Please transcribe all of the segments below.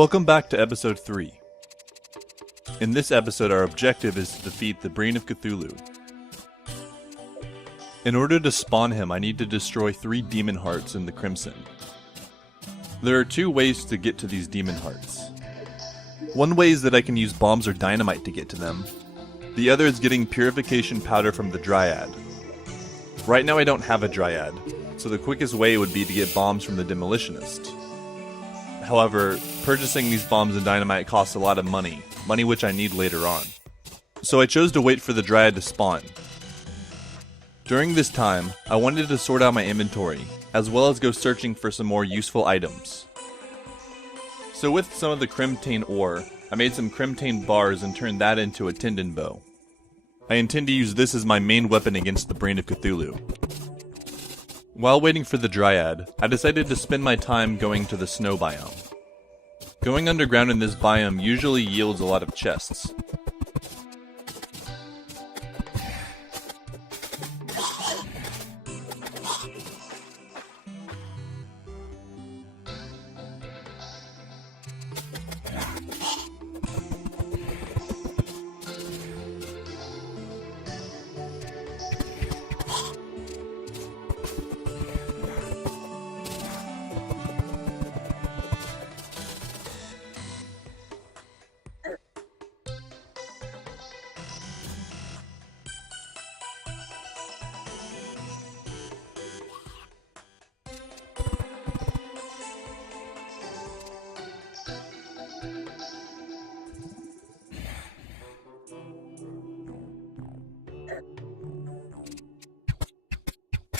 Welcome back to episode 3. In this episode, our objective is to defeat the Brain of Cthulhu. In order to spawn him, I need to destroy 3 demon hearts in the Crimson. There are 2 ways to get to these demon hearts. One way is that I can use bombs or dynamite to get to them. The other is getting purification powder from the Dryad. Right now I don't have a Dryad, so the quickest way would be to get bombs from the Demolitionist. However, purchasing these bombs and dynamite costs a lot of money which I need later on. So I chose to wait for the Dryad to spawn. During this time, I wanted to sort out my inventory, as well as go searching for some more useful items. So with some of the Crimtane ore, I made some Crimtane bars and turned that into a tendon bow. I intend to use this as my main weapon against the Brain of Cthulhu. While waiting for the Dryad, I decided to spend my time going to the snow biome. Going underground in this biome usually yields a lot of chests.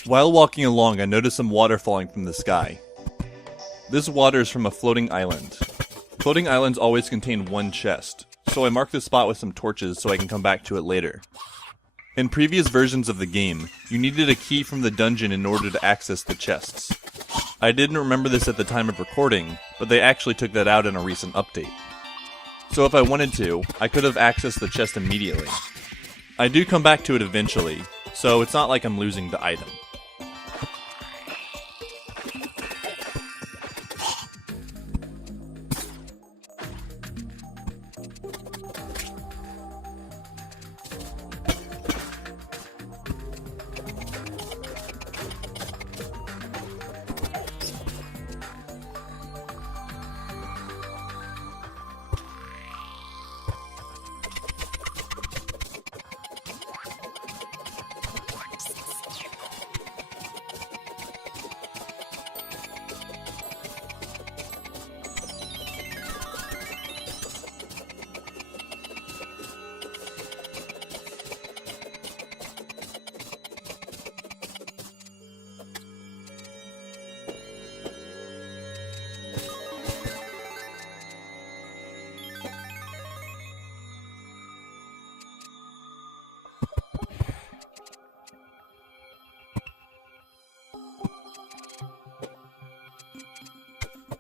While walking along, I noticed some water falling from the sky. This water is from a floating island. Floating islands always contain one chest, so I marked the spot with some torches so I can come back to it later. In previous versions of the game, you needed a key from the dungeon in order to access the chests. I didn't remember this at the time of recording, but they actually took that out in a recent update. So if I wanted to, I could have accessed the chest immediately. I do come back to it eventually, so it's not like I'm losing the item.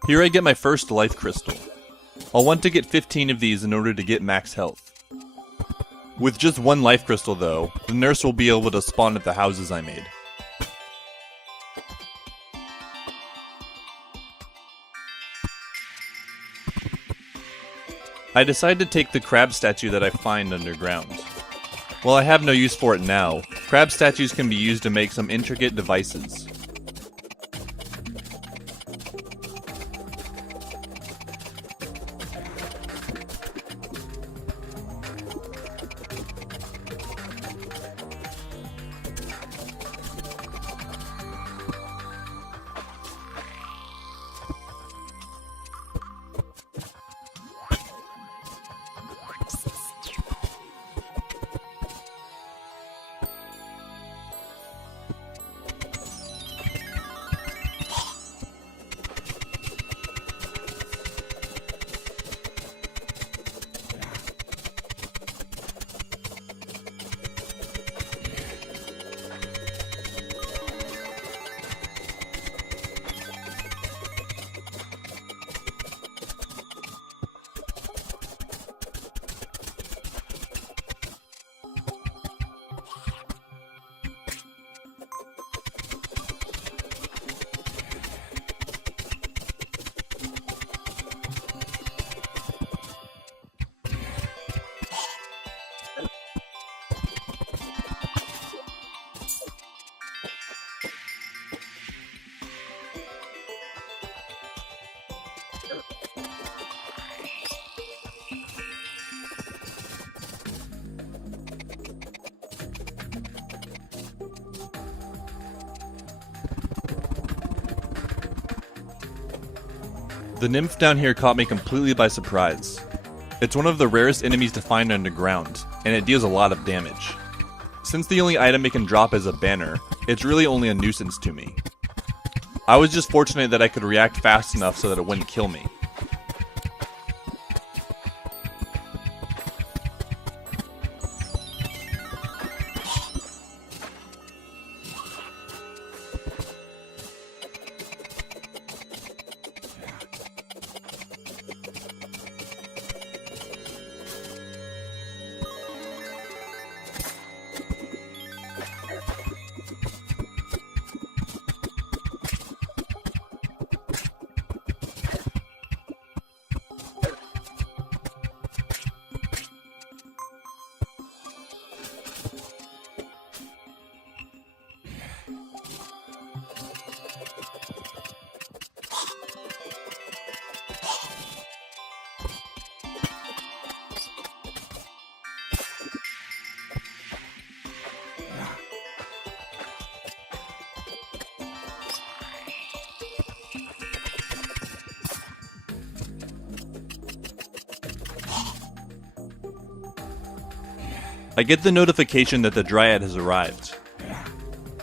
Here I get my first life crystal. I'll want to get 15 of these in order to get max health. With just 1 life crystal though, the nurse will be able to spawn at the houses I made. I decide to take the crab statue that I find underground. While I have no use for it now, crab statues can be used to make some intricate devices. The nymph down here caught me completely by surprise. It's one of the rarest enemies to find underground, and it deals a lot of damage. Since the only item it can drop is a banner, it's really only a nuisance to me. I was just fortunate that I could react fast enough so that it wouldn't kill me. I get the notification that the Dryad has arrived.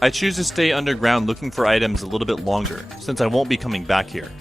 I choose to stay underground looking for items a little bit longer, since I won't be coming back here.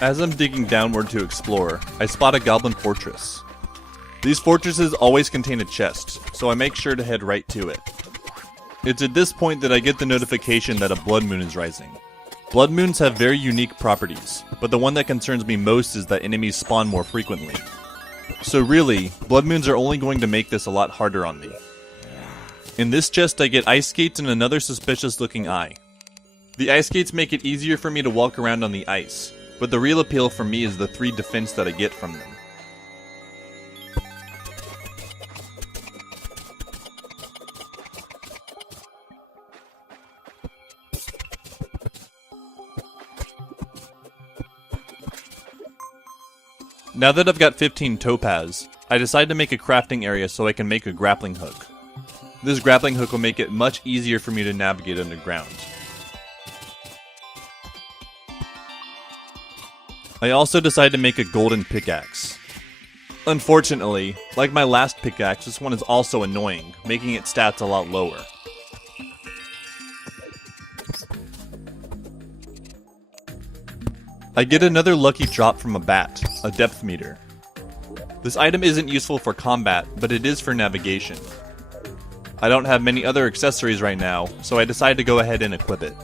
As I'm digging downward to explore, I spot a goblin fortress. These fortresses always contain a chest, so I make sure to head right to it. It's at this point that I get the notification that a blood moon is rising. Blood moons have very unique properties, but the one that concerns me most is that enemies spawn more frequently. So really, blood moons are only going to make this a lot harder on me. In this chest I get ice skates and another suspicious looking eye. The ice skates make it easier for me to walk around on the ice, but the real appeal for me is the 3 defense that I get from them. Now that I've got 15 topaz, I decided to make a crafting area so I can make a grappling hook. This grappling hook will make it much easier for me to navigate underground. I also decided to make a golden pickaxe. Unfortunately, like my last pickaxe, this one is also annoying, making its stats a lot lower. I get another lucky drop from a bat, a depth meter. This item isn't useful for combat, but it is for navigation. I don't have many other accessories right now, so I decided to go ahead and equip it.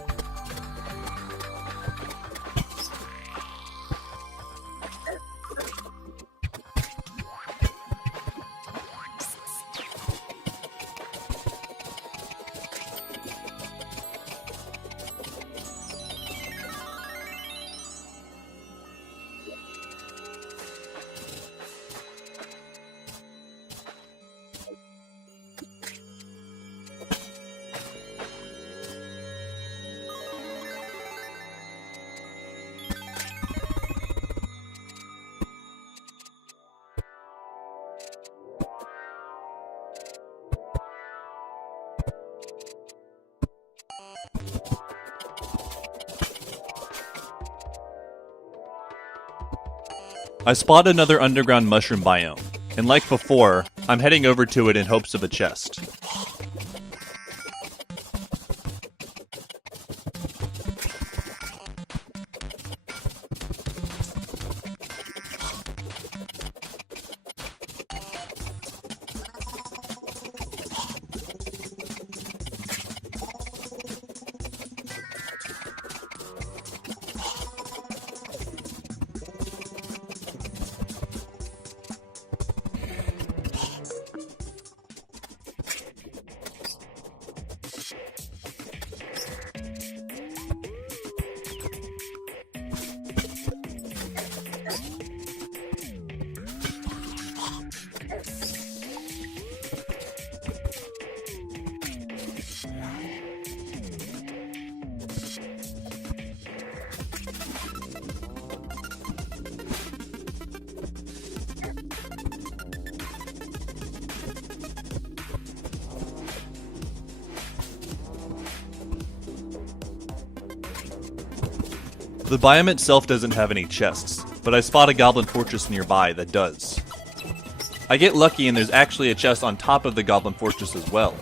I spot another underground mushroom biome, and like before, I'm heading over to it in hopes of a chest. The biome itself doesn't have any chests, but I spot a goblin fortress nearby that does. I get lucky and there's actually a chest on top of the goblin fortress as well.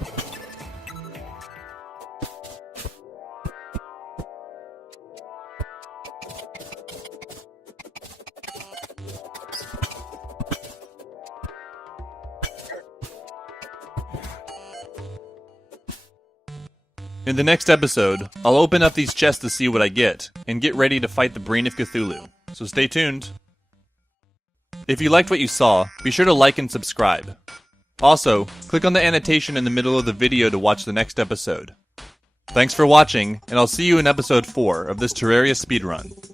In the next episode, I'll open up these chests to see what I get, and get ready to fight the Brain of Cthulhu, so stay tuned. If you liked what you saw, be sure to like and subscribe. Also, click on the annotation in the middle of the video to watch the next episode. Thanks for watching, and I'll see you in episode 4 of this Terraria speedrun.